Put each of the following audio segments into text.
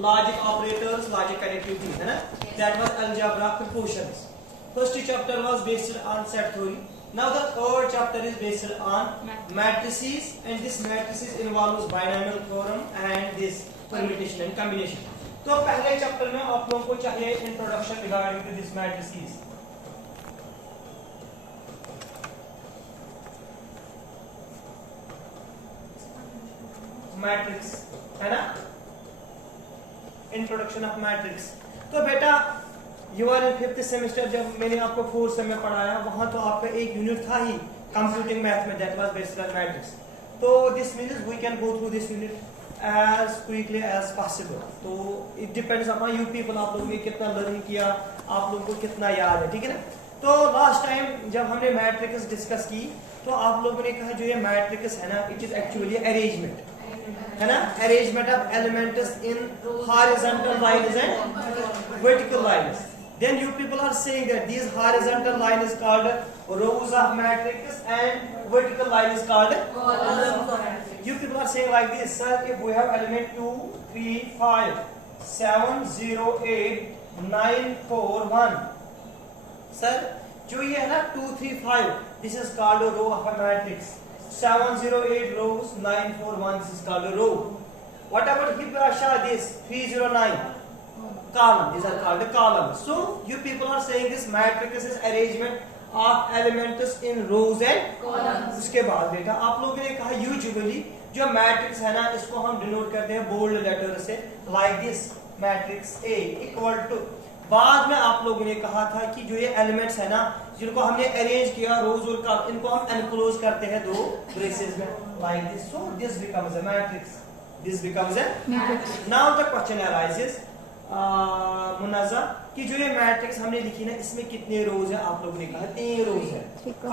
logic operators, logic connectivity, है ना? That was algebra proportions. First chapter was based on set theory. Now the third chapter is based on matrices, and this matrices involves binomial theorem and this permutation and combination. तो पहले chapter में आप लोगों को चाहिए introduction regarding to this matrices. Matrix है ना, introduction of matrix. तो बेटा you are in 5th semester, जब मैंने आपको 4th सेम में पढ़ाया वहां तो आपका एक यूनिट था ही कंप्यूटिंग मैथ में, that was based on matrix. तो this means we can go through this unit as quickly as possible. तो it depends upon you people, आप लोगों ने कितना लर्न किया, आप लोगों को कितना याद है, ठीक है ना. तो लास्ट टाइम जब हमने मैट्रिक्स डिस्कस की तो आप लोगों ने कहा जो ये मैट्रिक्स है ना, इट इज एक्चुअली अरेंजमेंट, है ना, arrangement of elements in horizontal lines and vertical lines. Then you people are saying that these horizontal line is called rows of matrix and vertical line is called columns of matrix. You people are saying like this, sir, if we have element 2, 3, 5, 7, 0, 8, 9, 4, 1. Sir, जो ये है ना 2, 3, 5, this is called a row of a matrix. 7, 0, 8 rows, 9, 4, 1, this is called a row. What about Hibrasha, this 3, 0, 9? Column, these are called the columns. So you people are saying this matrix is arrangement of elements in rows and columns. उसके बाद बेटा आप लोगों ने कहा usually जो matrix है ना इसको हम डिनोट करते हैं बोल्ड लेटर से, like this matrix A equal to. बाद में आप लोगों ने कहा था कि जो ये एलिमेंट्स है ना जिनको हमने अरेंज किया रोज और कॉलम, इनको हम एनक्लोज करते हैं दो ब्रेसेस में, like this. So this becomes a matrix, this becomes a matrix. Now the question arises Munaza कि जो ये मैट्रिक्स हमने लिखी ना इसमें कितने रोज है. आप लोगों ने कहा 3 रोज है.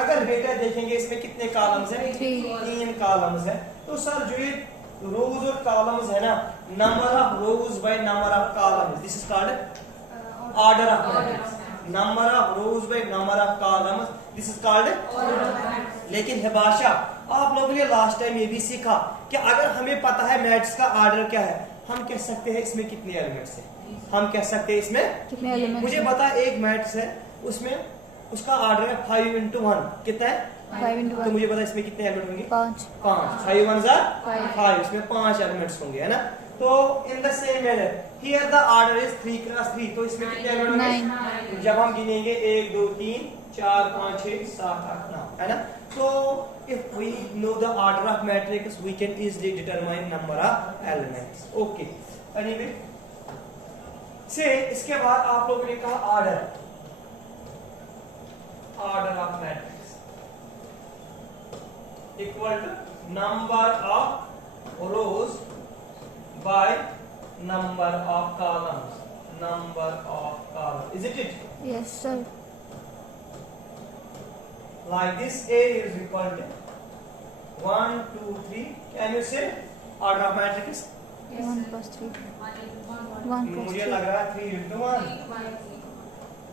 अगर बेटा देखेंगे इसमें कितने कॉलम्स है, 3 कॉलम्स है. तो सर जो ये रोज और कॉलम्स है ना, number of rows by number of columns, this is called order of matrix. Number of rows by number of columns, this is called order of matrix. लेकिन हिबाशा आप लोगों ने लास्ट टाइम ये भी सीखा कि अगर हमें पता है मैट्रिक्स का ऑर्डर क्या है, हम कह सकते हैं इसमें कितने एलिमेंट्स हैं, हम कह सकते हैं इसमें कितने एलिमेंट्स. मुझे पता एक मैट्रिक्स है उसमें उसका ऑर्डर है 5 into 1, कितना है 5 into 1. तो मुझे पता इसमें कितने एलिमेंट होंगे 5. 5 1 5, इसमें 5 एलिमेंट्स होंगे, है ना. तो in the same manner here the order is 3 cross 3, तो इसमें कितने एलिमेंट होंगे 9. जब हम गिनेंगे 1 2 3 4 5 6 7 8 9, है ना. तो if we know the order of matrix we can easily determine number of elements. Okay, anyway से इसके बाद आप लोगों ने कहा order of matrix equal to number of rows by number of columns, number of columns. Is it? Yes sir. Like this, A is equal to 1 2 3. Can you say order of matrix? 1 plus 3. 1 plus मुझे 3. लग रहा है 3 into 1.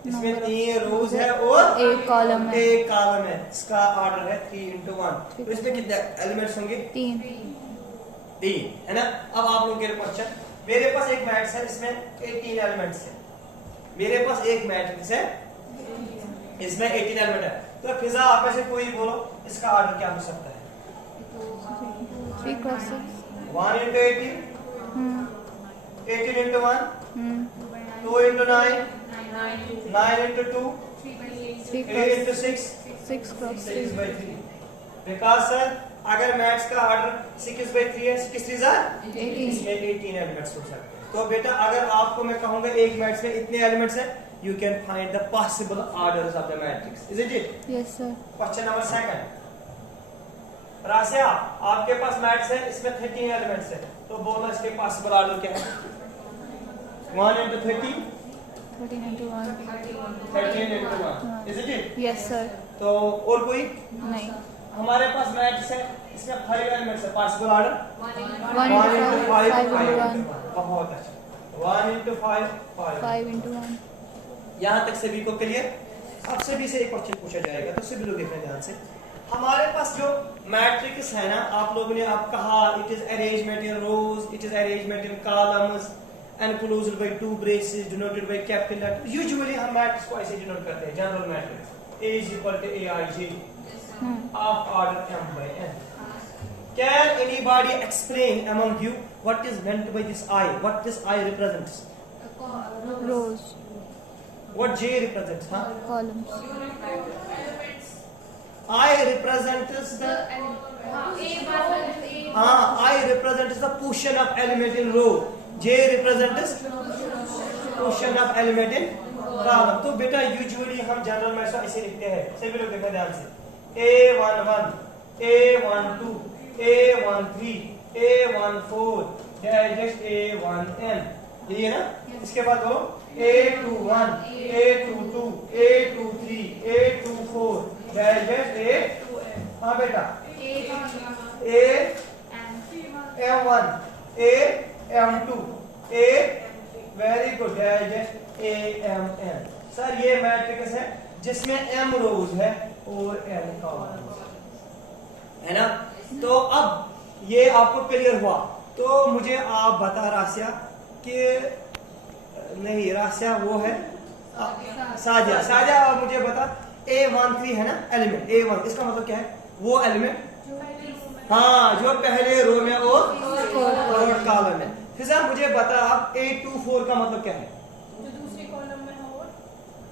इसमें 3 रोज है और एक column है. एक कॉलम है, इसका ऑर्डर है 3 into 1. तो इसमें कितने एलिमेंट्स होंगे 3, है ना. अब आप लोगों के क्वेश्चन, मेरे पास एक मैट्रिक्स है इसमें 18 एलिमेंट्स है, मेरे पास एक मैट्रिक्स है इसमें 18 एलिमेंट है. तो फिजा आप में से कोई बोलो इसका ऑर्डर क्या हो सकता है 3 cross 6. 1 into 18, 18 into 1, 2 into 9, 9 into 2, 3 8 into cross 6, 6 cross 6 3. by 3. Because sir अगर मैथ्स का ऑर्डर 6 by 3 है, 6 3 इसमें 18 एलिमेंट्स हो सकते हैं. तो बेटा अगर आपको मैं कहूंगा एक मैथ्स में इतने एलिमेंट्स है, you can find the possible orders of the matrix, isn't it? Yes sir. Question number 2. Russia आपके पास मैट्रिक्स है इसमें 13 एलिमेंट्स है, तो बोलो इसके पॉसिबल ऑर्डर क्या है 1 into 13, 13 into 1. 13 into 1, isn't it? Yes sir. तो और कोई नहीं. हमारे पास मैट्रिक्स है इसमें 5 एलिमेंट्स है, पॉसिबल ऑर्डर 1 into 5, 5 into 1. बहुत अच्छा. 1 into 5, 5 into 1. यहाँ तक सभी को क्लियर. अब सभी से एक क्वेश्चन पूछा जाएगा तो सभी लोग देखना ध्यान से. हमारे पास जो मैट्रिक्स है ना, आप लोगों ने आप कहा it is arrangement in rows, it is arrangement in columns, enclosed by two braces denoted by capital letter. Usually हम मैट्रिक्स को ऐसे डिनोट करते हैं, general matrix A is equal to Aij of order m by n. Can anybody explain among you what is meant by this I? What this I represents? Rows. What J represents? Huh? Columns. I represents the I represents the portion of element in row. J represents portion of element in column. तो बेटा usually हम general maths में ऐसे लिखते हैं, सभी लोग देखना ध्यान से। A11, A12, A13, A14, just A1n, ये ना? इसके बाद बोलो A21, A22, A23, A24, just A, हाँ बेटा, A M1, A M2, A, very good, just A M N. Sir ये मैट्रिक्स है जिसमें M रोज है और N कॉलम्स है ना। तो अब ये आपको क्लियर हुआ, तो मुझे आप बता रासिया कि नहीं, रासिया वो है साजिया, साजिया आप मुझे बता A13 है ना एलिमेंट A1, इसका मतलब क्या है? वो एलिमेंट हाँ जो पहले रो में और थर्ड कॉलम में। फिर सर मुझे बता आप A24 का मतलब क्या है?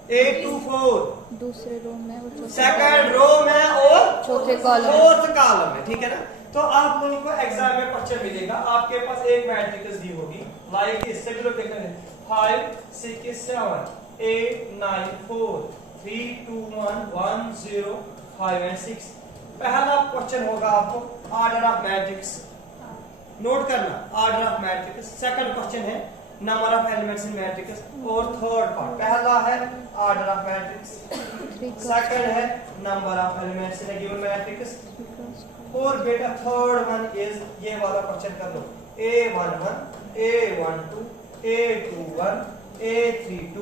A24 दूसरे रो में और सेकंड रो में और चौथे कॉलम फोर्थ कॉलम में, ठीक है ना। तो आप लोगों को एग्जाम में क्वेश्चन मिलेगा, आपके पास एक मैट्रिक्स दी होगी लाइक इस, सभी लोग देखते हैं 5 6 7 8 9 4 3 2 1 1 0 5 and 6। पहला क्वेश्चन होगा आपको ऑर्डर ऑफ मैट्रिक्स, नोट करना order of matrix. Second question है number of elements in matrix, और थर्ड पार्ट पहला है ऑर्डर ऑफ मैट्रिक्स, सेकंड है number of elements in a given matrix, और बेटा थर्ड वन इज ये वाला क्वेश्चन कर लो A11, A12, A21, A32,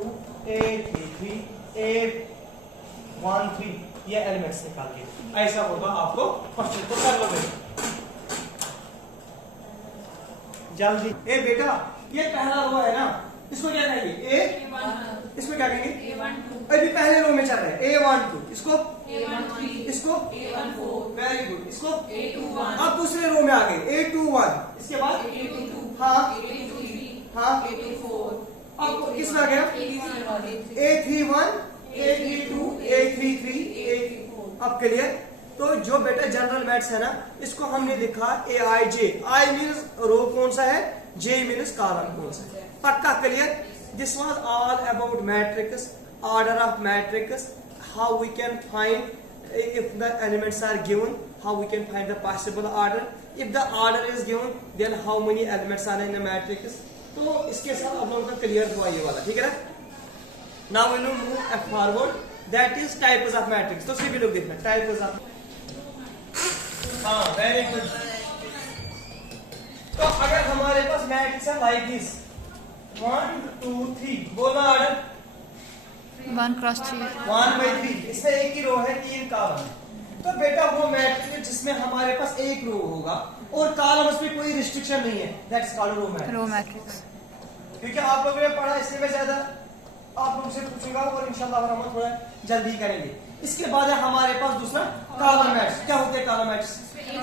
A33, A13, ये एलिमेंट्स निकाल के ऐसा होगा आपको क्वेश्चन को कर लो बेटा जल्दी। ए बेटा ये पहला रो है ना, इसको क्या कहेंगे? A, इसको क्या कहेंगे? अभी पहले रो में चल रहे हैं A12, इसको इसको वेरी गुड, इसको अब दूसरे रो में आ गए A21, इसके बाद हाँ हाँ अब किस में आ गया? A31, A32, A33, A34। अब क्लियर? तो जो बेटा जनरल मैथ्स है ना, इसको हमने लिखा Aij, I मीन्स रो कौन सा है, J मीन्स कॉलम कौन सा है। पक्का clear? This was all about matrix, order of matrix, how we can find if the elements are given, how we can find the possible order, if the order is given then how many elements are in a matrix। तो इसके साथ आप लोगों का clear हुआ ये वाला, ठीक है ना। Now we will move forward, that is types of matrix। तो सभी लोग देखना types of, हाँ वेरी गुड। तो अगर हमारे पास मैट्रिक्स है लाइक दिस 1 2 3, बोलना ऑर्डर 1 क्रॉस 3 1/3, इसमें एक ही रो है 3 कॉलम है। तो बेटा वो मैट्रिक्स जिसमें हमारे पास एक रो होगा और कॉलम उसमें कोई रिस्ट्रिक्शन नहीं है, दैट्स कॉल्ड रो मैट्रिक्स। क्योंकि आप लोगों ने पढ़ा, इसलिए मैं ज्यादा आप लोगों से पूछूंगा और इंशाल्लाह हम थोड़ा जल्दी करेंगे। इसके बाद है हमारे पास दूसरा कॉलम मैट्रिक्स। क्या होते हैं कॉलम मैट्रिक्स?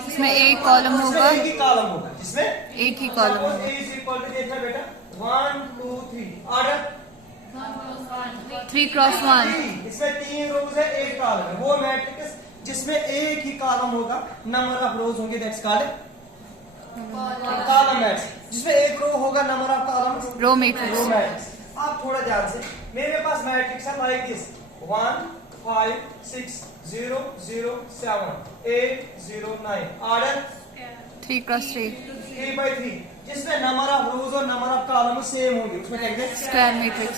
इसमें एक कॉलम होगा, एक ही कॉलम होगा जिसमें एक ही कॉलम होगा। A is equal to देखना बेटा 1 2 3 ऑर्डर 3 क्रॉस 1, इसमें 3 रोज है, एक कॉलम है। वो मैट्रिक्स जिसमें एक ही कॉलम होगा, नंबर ऑफ रोज होंगे, दैट्स कॉल्ड कॉलम मैट्रिक्स। जिसमें एक रो होगा, number of column row matrix. आप थोड़ा ध्यान से, मेरे पास मैट्रिक्स है लाइक दिस 1 5 6 0 0 7 8 0 9 ऑर्डर 3 क्रॉस 3 3/3, जिसमें नंबर ऑफ रोज और नंबर ऑफ कॉलम सेम होंगे, उसमें क्या कहते हैं? Square matrix.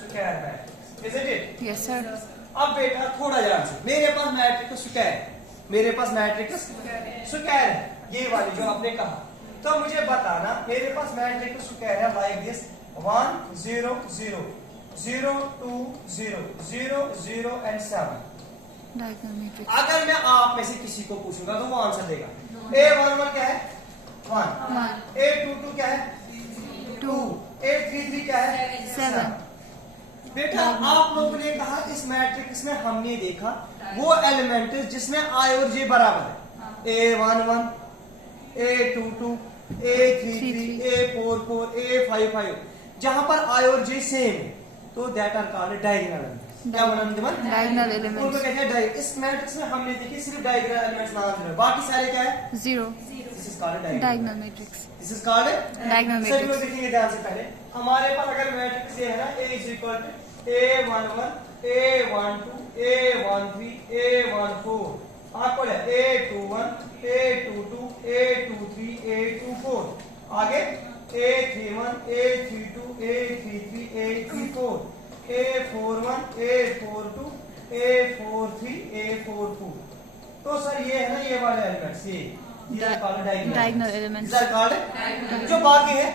Square matrix, is it? Yes sir. अब बेटा थोड़ा ध्यान से, मेरे पास मैट्रिक्स स्क्वायर है, मेरे पास मैट्रिक्स स्क्वायर है, ये वाली जो आपने कहा। तो मुझे बताना मेरे पास मैट्रिक्स स्क्वायर है like this 1 0 0 0 2 0 0 0 and 7। Diagonal matrix. अगर मैं आप में से किसी को पूछूंगा तो वो आंसर देगा। A11 क्या है? 1, 1, 822 क्या है 2, 833 क्या है 7. बेटा आप लोगों ने कहा इस मैट्रिक्स में हमने देखा वो एलिमेंट जिसमें आई और जे बराबर है, A11, A22, A33, A44, A55, जहां पर आई और जे सेम है तो that are called diagonal elements. क्या बना अंजुमन? Diagonal उनको elements. कहते हैं डायगोनल। इस मैट्रिक्स में हमने देखी सिर्फ डायगोनल एलिमेंट्स नाम दिए, बाकी सारे क्या है 0. This is called diagonal. Diagonal matrix. This is called Diagonal सभी लोग matrix. देखेंगे ध्यान से पहले हमारे पास अगर मैट्रिक्स ये है ना A is equal to A11, A12, A13, A14, आपको है A21, A22, A23, A24, आगे A31, A32, A33, A34, A41, A42, A43, A44। तो सर ये है ना ये वाले एलिमेंट्स ये Diagonal elements. जो बाकी है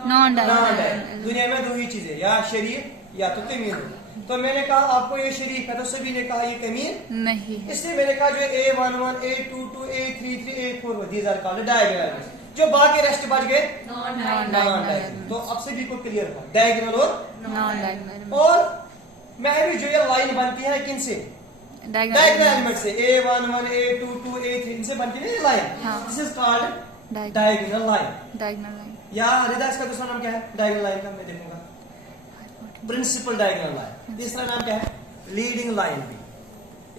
Non-diagonal है elements. दुनिया में दो ही चीजें या शरीर या तो कमीर हो। तो मैंने कहा आपको ये शरीक है तो सभी ने कहा ये कमीर नहीं है. इसलिए मैंने कहा जो A11, A22, A33, A44 these are called diagonal elements. जो बाकी रेस्ट बच गए Non-diagonal तो elements. अब से भी को क्लियर था डायगोनल और Non-diagonal elements. और मैं भी जो ये लाइन बनती है किन से Diagonal डायगोनल elements. एलिमेंट से A11, A22, A3 इनसे बनती है ये लाइन। हाँ। This is called Diagonal. Diagonal line. Diagonal line. या हरिदा इसका दूसरा नाम क्या है डायगोनल लाइन का मैं देखूंगा प्रिंसिपल डायगोनल लाइन। तीसरा नाम क्या है लीडिंग लाइन भी।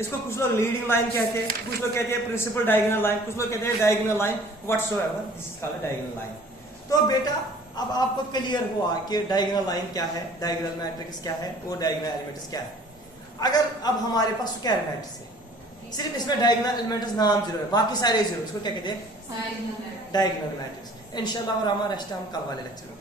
इसको कुछ लोग लीडिंग लाइन कहते हैं, कुछ लोग कहते हैं प्रिंसिपल डायगोनल लाइन, कुछ लोग कहते हैं diagonal line whatsoever. This is called diagonal line. तो बेटा अब आपको क्लियर हुआ कि डायगोनल लाइन क्या है, डायगोनल मैट्रिक्स क्या है और डायगोनल एलिमेंट्स क्या है। अगर अब हमारे पास स्क्वायर मैट्रिक्स है सिर्फ इसमें डायगोनल एलिमेंट्स नाम जीरो है बाकी सारे जीरो, इसको क्या कहते हैं डायगोनल मैट्रिक्स। इंशाल्लाह और हमारा रेस्ट हम कल वाले लेक्चर में